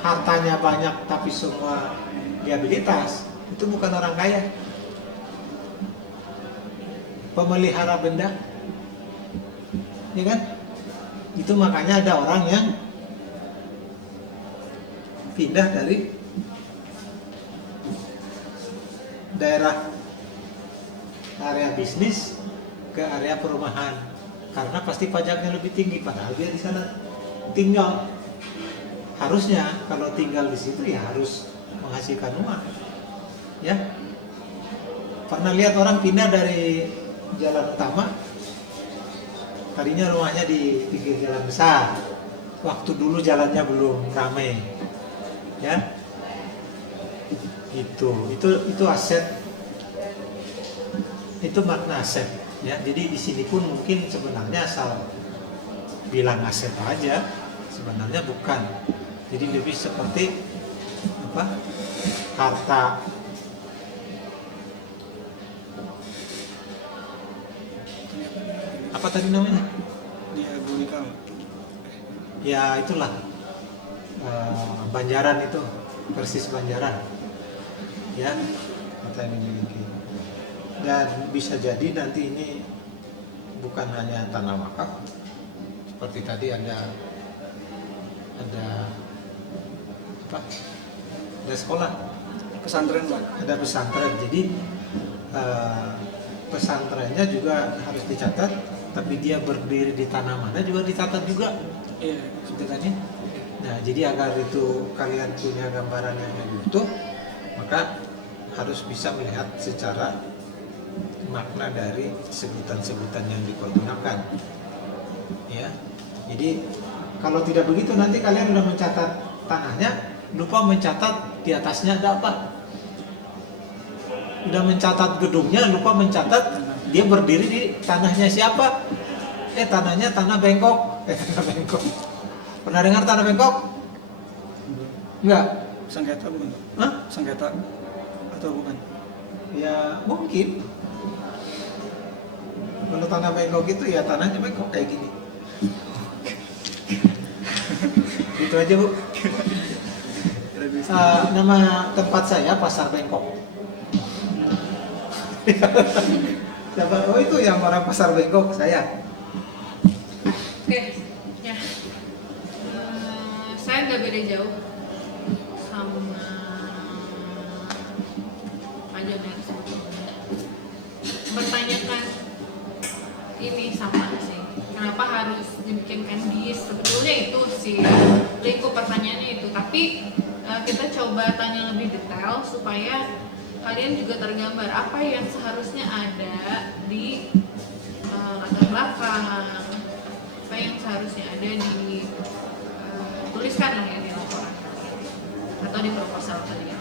hartanya banyak tapi semua liabilitas, itu bukan orang kaya. Pemelihara benda, ya kan? Itu makanya ada orang yang pindah dari daerah area bisnis ke area perumahan, karena pasti pajaknya lebih tinggi, padahal dia di sana tinggal. Harusnya kalau tinggal di situ ya harus menghasilkan uang, ya. Pernah lihat orang pindah dari jalan utama, tadinya rumahnya di pinggir jalan besar, waktu dulu jalannya belum ramai, ya. Itu aset, itu makna aset, ya. Jadi di sini pun mungkin sebenarnya asal bilang aset aja, sebenarnya bukan. Jadi lebih seperti apa? Harta. Apa tadi namanya? Dia Bunikal. Ya itulah Banjaran itu, persis Banjaran, ya, harta yang dimiliki. Dan bisa jadi nanti ini bukan hanya tanah wakaf, seperti tadi ada apa? Ada sekolah, Pesantren, Pak. ada pesantren. Jadi pesantrennya juga harus dicatat, tapi dia berdiri di tanah mana juga dicatat juga, Iya. gitu kan ya. Nah, jadi agar itu kalian punya gambaran yang lebih utuh, maka harus bisa melihat secara makna dari sebutan-sebutan yang dipergunakan, ya. Jadi kalau tidak begitu nanti kalian udah mencatat tanahnya, lupa mencatat di atasnya ada apa. Udah mencatat gedungnya, lupa mencatat dia berdiri di tanahnya siapa. Tanahnya tanah bengkok. Tanah bengkok. Pernah dengar tanah bengkok? Enggak? Sengketa bukan? Hah? Sengketa atau bukan? Ya mungkin. Kalau tanah bengkok itu ya tanahnya bengkok kayak gini. Gitu aja, Bu. Nama tempat saya Pasar Bengkok. Siapa? Oh itu yang orang Pasar Bengkok, saya. Oke, ya. Saya nggak beda jauh sama Pak Joner sebetulnya. Bertanyakan ini sama sih. Kenapa harus dibikinkan bis? Sebetulnya itu sih lingkup pertanyaannya itu. Tapi kita coba tanya lebih detail supaya kalian juga tergambar apa yang seharusnya ada di latar belakang, apa yang seharusnya ada di tuliskan lah ya di laporan atau di proposal kalian.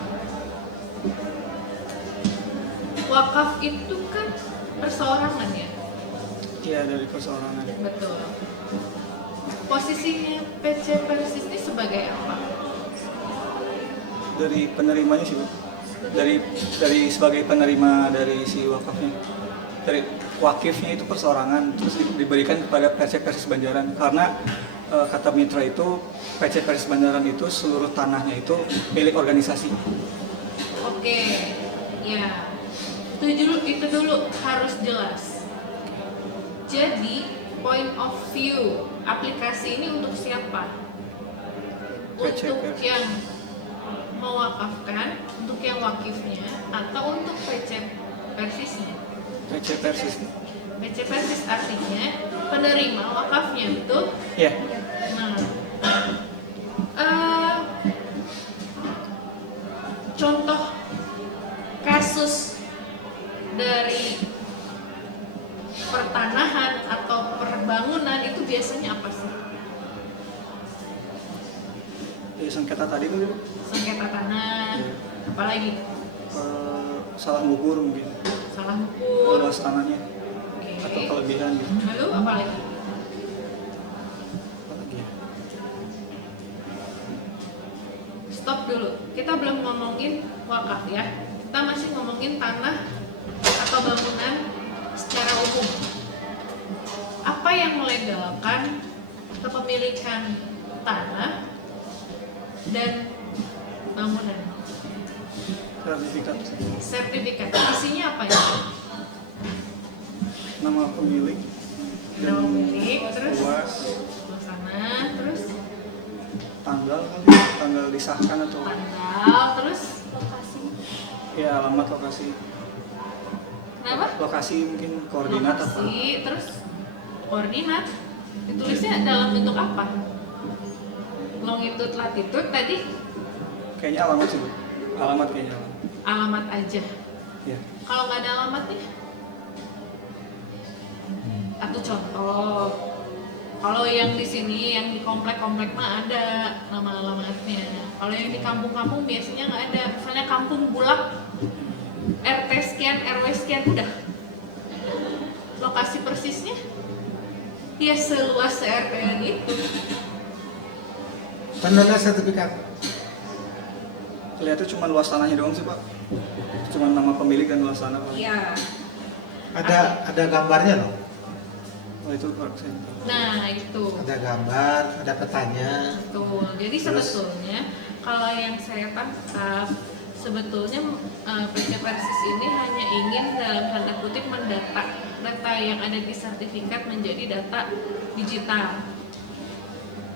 Wakaf itu kan perseorangan ya. Iya, dari perseorangan. Betul. Posisinya PC Persis ini sebagai apa? Dari penerimanya sih, Pak. Dari sebagai penerima dari si wakafnya. Dari wakifnya itu perseorangan, terus diberikan kepada PC Persis Banjaran, karena kata mitra itu PC Persis Banjaran itu seluruh tanahnya itu milik organisasi. Oke, ya. Itu dulu harus jelas. Jadi point of view aplikasi ini untuk siapa? Untuk yang mewakafkan, untuk yang wakifnya, atau untuk PC Persisnya? PC Persis. PC Persis artinya penerima wakafnya, betul? Iya. Nah, contoh kasus dari pertanahan atau perbangunan itu biasanya apa sih? Ya, sengketa tadi tuh, Sengketa tanah, apalagi? salah ngukur mungkin. Salah ukur. Luas tanahnya Oke. atau kelebihan gitu. Lalu apa lagi? Apa lagi ya? Stop dulu. Kita belum ngomongin wakaf ya. Kita masih ngomongin tanah atau bangunan secara umum. Apa yang melegalkan kepemilikan tanah dan bangunan? Sertifikat, Sertifikat. Isinya apa ya? nama pemilik, Nama pemilik, terus luas, sana, terus tanggal disahkan atau tanggal, terus Lokasi. Ya alamat, lokasi, Kenapa? lokasi mungkin koordinat apa? Lokasi, terus koordinat. Ditulisnya dalam bentuk apa? Longitude, latitude tadi Kayaknya alamat sih, Bu. Alamat kayaknya alamat. alamat aja. Ya. Kalau nggak ada alamatnya? Atau contoh, kalau yang di sini, yang di komplek-komplek mah ada nama alamatnya. Kalau yang di kampung-kampung biasanya nggak ada. Misalnya kampung Bulak, RT sekian, RW sekian, udah. Lokasi persisnya, ya seluas RT itu. Penanda sertifikat. Kelihatan cuma luas tanahnya doang sih, Pak. Cuma nama pemilik dan luas tanah, Pak. Iya. Ada gambarnya loh. Oh itu Pak, saya tahu. Nah itu. Ada gambar, ada petanya. Betul. Jadi sebetulnya kalau yang saya tangkap sebetulnya PT Persis ini hanya ingin dalam tanda kutip mendata data yang ada di sertifikat menjadi data digital.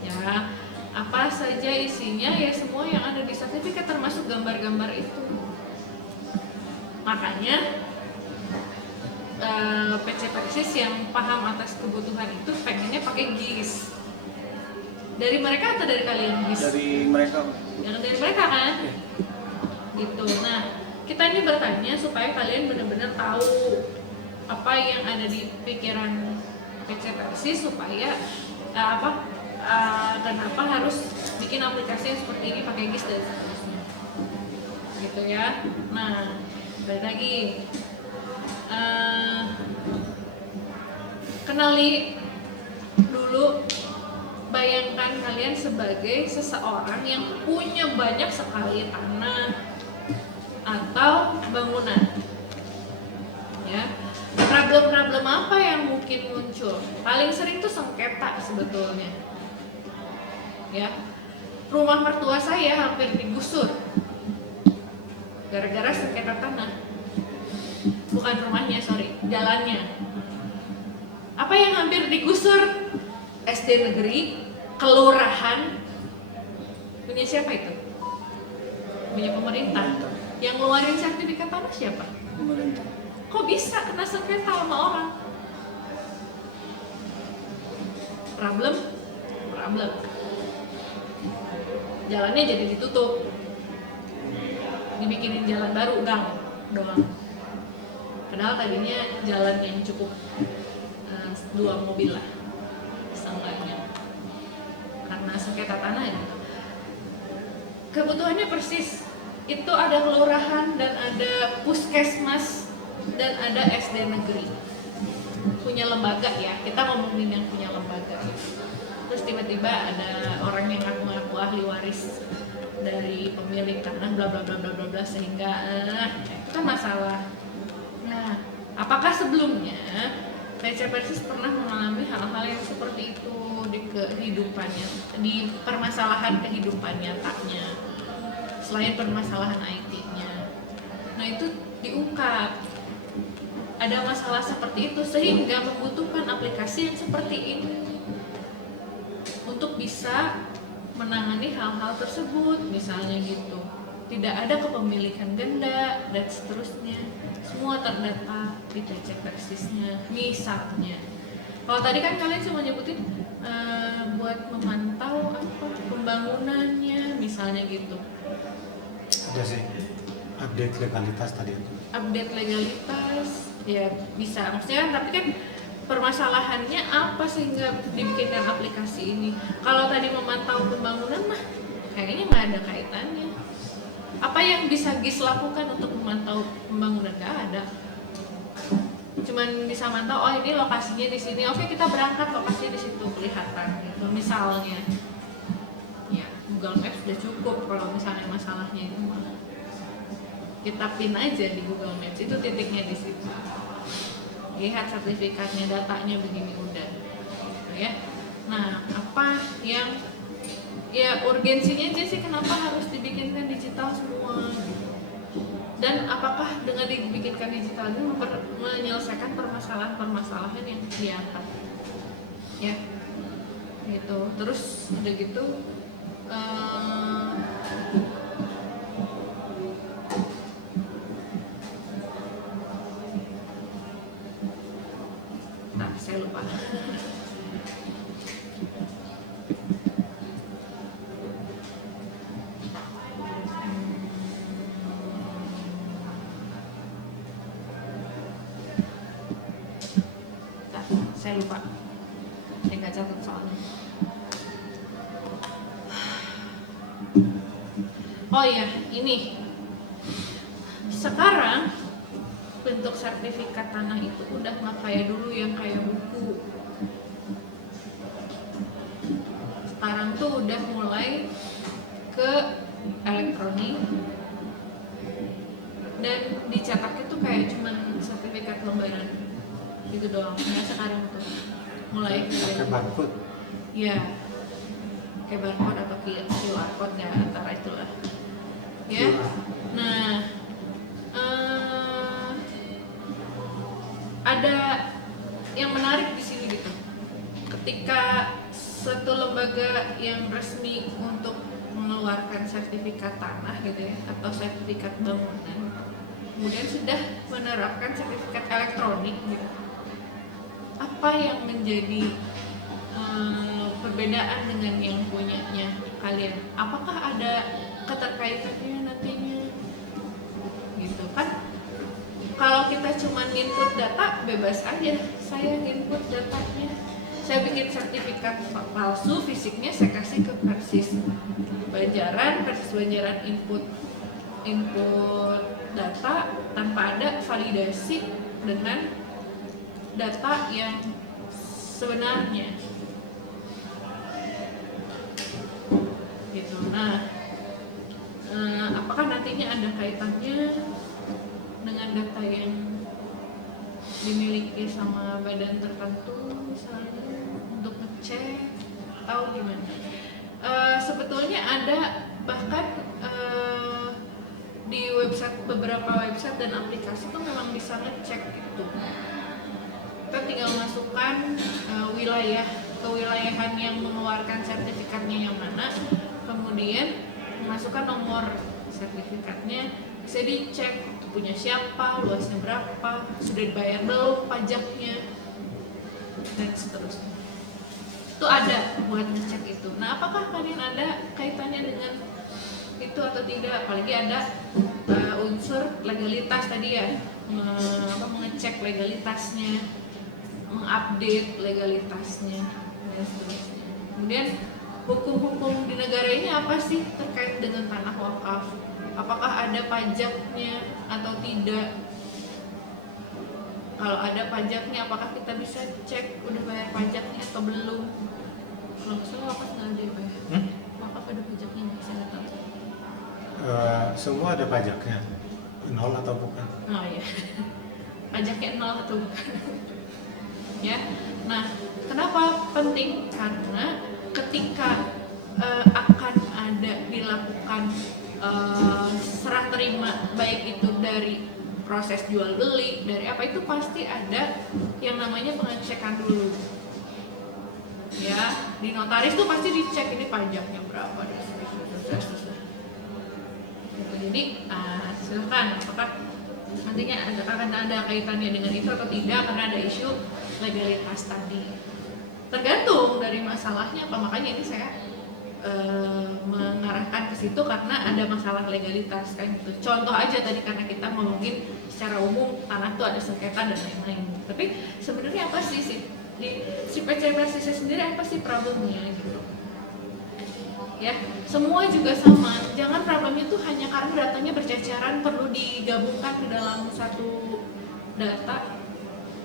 Ya, apa saja isinya ya semua yang ada di sertifikat termasuk gambar-gambar itu. Makanya PC Persis yang paham atas kebutuhan itu pengennya pakai GIS. Dari mereka atau dari kalian GIS? Dari mereka, Pak. Yang dari mereka kan? Ya. Gitu. Nah, kita ini bertanya supaya kalian benar-benar tahu apa yang ada di pikiran PC Persis supaya kenapa harus bikin aplikasi yang seperti ini pakai GIS dan seterusnya. Gitu ya. Nah, balik lagi. Kenali dulu, bayangkan kalian sebagai seseorang yang punya banyak sekali tanah atau bangunan. Ya, problem-problem apa yang mungkin muncul? Paling sering tuh sengketa sebetulnya. Ya, rumah mertua saya hampir digusur gara-gara sengketa tanah. Bukan rumahnya, sorry, jalannya. Apa yang hampir digusur? SD negeri, kelurahan. Punya siapa itu? Punya pemerintah. Yang ngeluarin sertifikat tanah siapa? Pemerintah. Kok bisa kena sengketa sama orang? Problem. Jalannya jadi ditutup. Dibikinin jalan baru, gang doang. Padahal tadinya jalan yang cukup 2 mobil lah seenggaknya, karena sengketa tanah gitu. Kebutuhannya persis itu ada kelurahan dan ada puskesmas dan ada SD negeri punya lembaga ya, kita ngomongin yang punya lembaga gitu. Terus tiba-tiba ada orang yang ngaku-ngaku ahli waris dari pemilik tanah bla bla bla bla bla bla sehingga itu kan masalah. Nah, apakah sebelumnya PC Persis pernah mengalami hal-hal yang seperti itu di kehidupannya, di permasalahan kehidupan nyatanya, selain permasalahan IT-nya? Nah itu diungkap, ada masalah seperti itu sehingga membutuhkan aplikasi yang seperti ini untuk bisa menangani hal-hal tersebut, misalnya gitu. Tidak ada kepemilikan ganda dan seterusnya, semua terdata di PC Persisnya. Misalnya, kalau tadi kan kalian cuma nyebutin buat memantau apa pembangunannya, misalnya gitu. Ada sih update legalitas tadi itu. Update legalitas, ya bisa. Maksudnya, tapi kan permasalahannya apa sehingga dibikinkan aplikasi ini? Kalau tadi memantau pembangunan mah kayaknya nggak ada kaitannya. Apa yang bisa GIS lakukan untuk memantau pembangunan? Nggak ada. Cuman bisa mantau, oh ini lokasinya di sini, oke kita berangkat, lokasinya di situ kelihatan gitu. Misalnya, ya Google Maps sudah cukup kalau misalnya masalahnya itu mah. Kita pin aja di Google Maps, itu titiknya di situ. Lihat sertifikatnya, datanya begini udah, gitu ya. Nah, apa yang ya urgensinya aja sih kenapa harus dibikinkan digital semua gitu. Dan apakah dengan dibikinkan digital ini menyelesaikan permasalahan-permasalahan yang diangkat ya gitu. Terus udah gitu saya lupa, saya nggak catat soalnya. Oh iya, ini sekarang bentuk sertifikat tanah itu udah nggak kayak dulu yang kayak buku. Sekarang tuh udah mulai ke elektronik dan dicetaknya tuh kayak cuman sertifikat lembaran gitu doang. Ya sekarang tuh mulai pakai barcode. ya kayak barcode atau QR code ya, antara itulah ya. Nah ada yang menarik di sini gitu, ketika satu lembaga yang resmi untuk mengeluarkan sertifikat tanah gitu ya, atau sertifikat bangunan, kemudian sudah menerapkan sertifikat elektronik gitu, apa yang menjadi perbedaan dengan yang punyanya kalian? Apakah ada keterkaitannya nantinya gitu kan? Kalau kita cuma input data, bebas aja, saya input datanya, saya bikin sertifikat palsu, fisiknya saya kasih ke Persis Banjaran input data tanpa ada validasi dengan data yang sebenarnya gitu. Nah, apakah nantinya ada kaitannya dengan data yang dimiliki sama badan tertentu misalnya untuk ngecek atau gimana? Sebetulnya ada, bahkan di beberapa website dan aplikasi tuh memang bisa ngecek gitu. Kita tinggal masukkan wilayah kewilayahan yang mengeluarkan sertifikatnya yang mana, kemudian masukkan nomor sertifikatnya, bisa dicek punya siapa, luasnya berapa, sudah dibayar belum pajaknya, dan seterusnya. Itu ada buat ngecek itu. Nah, apakah kalian ada kaitannya dengan itu atau tidak? Apalagi ada unsur legalitas tadi ya, mengecek legalitasnya, mengupdate legalitasnya, dan seterusnya. Kemudian hukum-hukum di negara ini apa sih terkait dengan tanah wakaf? Apakah ada pajaknya atau tidak? Kalau ada pajaknya, apakah kita bisa cek udah bayar pajaknya atau belum? Kalau misalnya wakaf nggak ada ya, Pak? Wakaf ada pajaknya nggak? Saya nggak tahu. Semua ada pajaknya, 0 atau bukan? Oh iya, pajaknya 0 atau bukan? Ya, nah kenapa penting? Karena ketika akan ada dilakukan serah terima, baik itu dari proses jual beli, dari apa, itu pasti ada yang namanya pengecekan dulu ya. Di notaris tuh pasti dicek ini pajaknya berapa dan seterusnya. Jadi silakan, apakah nantinya akan ada kaitannya dengan itu atau tidak, karena ada isu legalitas tadi. Tergantung dari masalahnya apa, makanya ini saya mengarahkan ke situ karena ada masalah legalitas kan gitu. Contoh aja tadi, karena kita ngomongin secara umum tanah tuh ada sengketa dan lain-lain. Tapi sebenarnya apa sih di si PCPSC sendiri, apa sih problemnya gitu? Ya, semua juga sama. Jangan problemnya tuh hanya karena datanya berceceran, perlu digabungkan ke dalam satu data,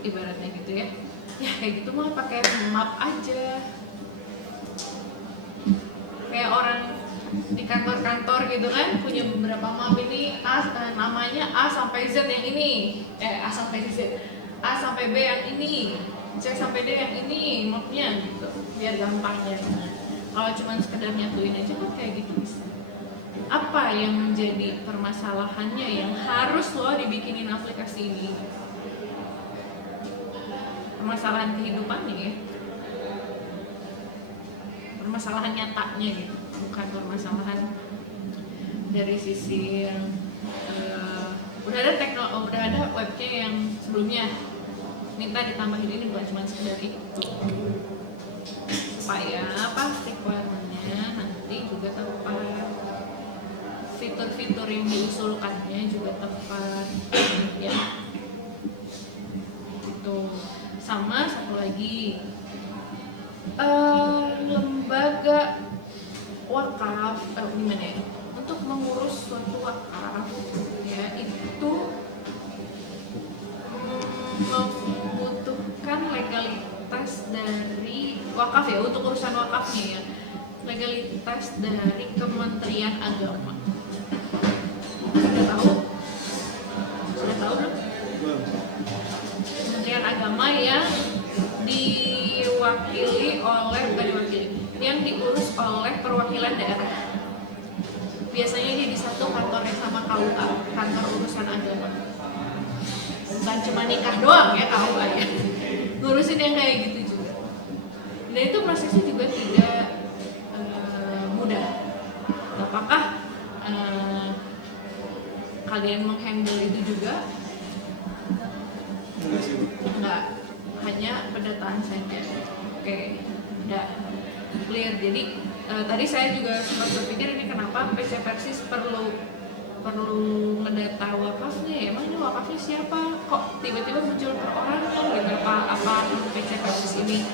ibaratnya gitu ya. Ya kayak gitu mah pakai map aja. Kayak orang di kantor-kantor gitu kan, punya beberapa map, ini namanya A sampai Z yang ini, A sampai Z, A sampai B yang ini, C sampai D yang ini mapnya gitu, biar gampangnya. Nah, kalau cuma sekedar nyatuin aja kan kayak gitu bisa. Apa yang menjadi permasalahannya yang harus lo dibikinin aplikasi ini? Permasalahan kehidupannya ya, permasalahan nyatanya gitu, bukan permasalahan dari sisi yang udah ada webnya yang sebelumnya minta ditambahin ini, bukan cuma sekedar itu, supaya apa, requirement-nya nanti juga tepat, fitur-fitur yang diusulkannya juga tepat ya gitu. Sama satu lagi, lembaga wakaf, gimana ya? Untuk mengurus suatu wakaf ya itu membutuhkan legalitas dari wakaf ya, untuk urusan wakafnya ya, legalitas dari Kementerian Agama. Sudah tahu? Sudah tahu belum? Belum. Kementerian Agama yang diwakili oleh, bukan diwakili, yang diurus oleh perwakilan daerah. Biasanya dia di satu kantor yang sama KUA, kantor urusan agama. Bukan cuma nikah doang ya KUA ya, ngurusin yang kayak gitu juga. Dan itu prosesnya juga tidak mudah. Apakah kalian menghandle itu juga? Enggak sih, Bu. Enggak, hanya pendataan saja. Oke, udah clear. Jadi tadi saya juga sempat berpikir ini kenapa PC Persis perlu mendata wakafnya ya. Emang ini wakafnya siapa? Kok tiba-tiba muncul perorangan gitu? Apa PC Persis ini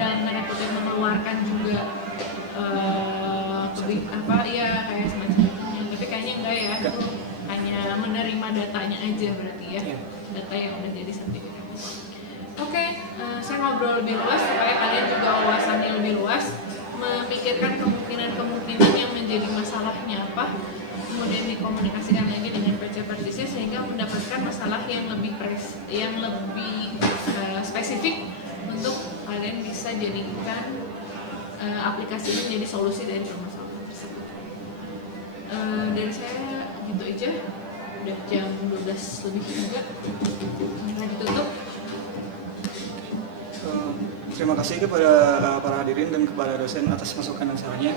dalam tanda kutip mengeluarkan juga apa ya kayak semacam itu. Tapi kayaknya enggak ya. Itu hanya menerima datanya aja berarti ya. Data yang udah jadi sertifikat. Oke, saya ngobrol lebih luas supaya kalian juga wawasannya lebih luas, memikirkan kemungkinan-kemungkinan yang menjadi masalahnya apa, kemudian dikomunikasikan lagi dengan PC Persisnya sehingga mendapatkan masalah yang lebih spesifik untuk kalian bisa jadikan aplikasi ini menjadi solusi dari permasalahan tersebut. Dari saya gitu aja, udah jam 12 lebih juga, kita ditutup. Terima kasih kepada para hadirin dan kepada dosen atas masukan dan sarannya.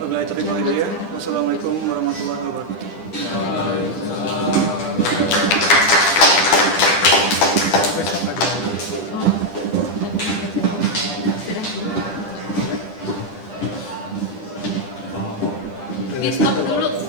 Wabillahi taufiq wal hidayah. Wassalamualaikum warahmatullahi wabarakatuh. Di stop dulu.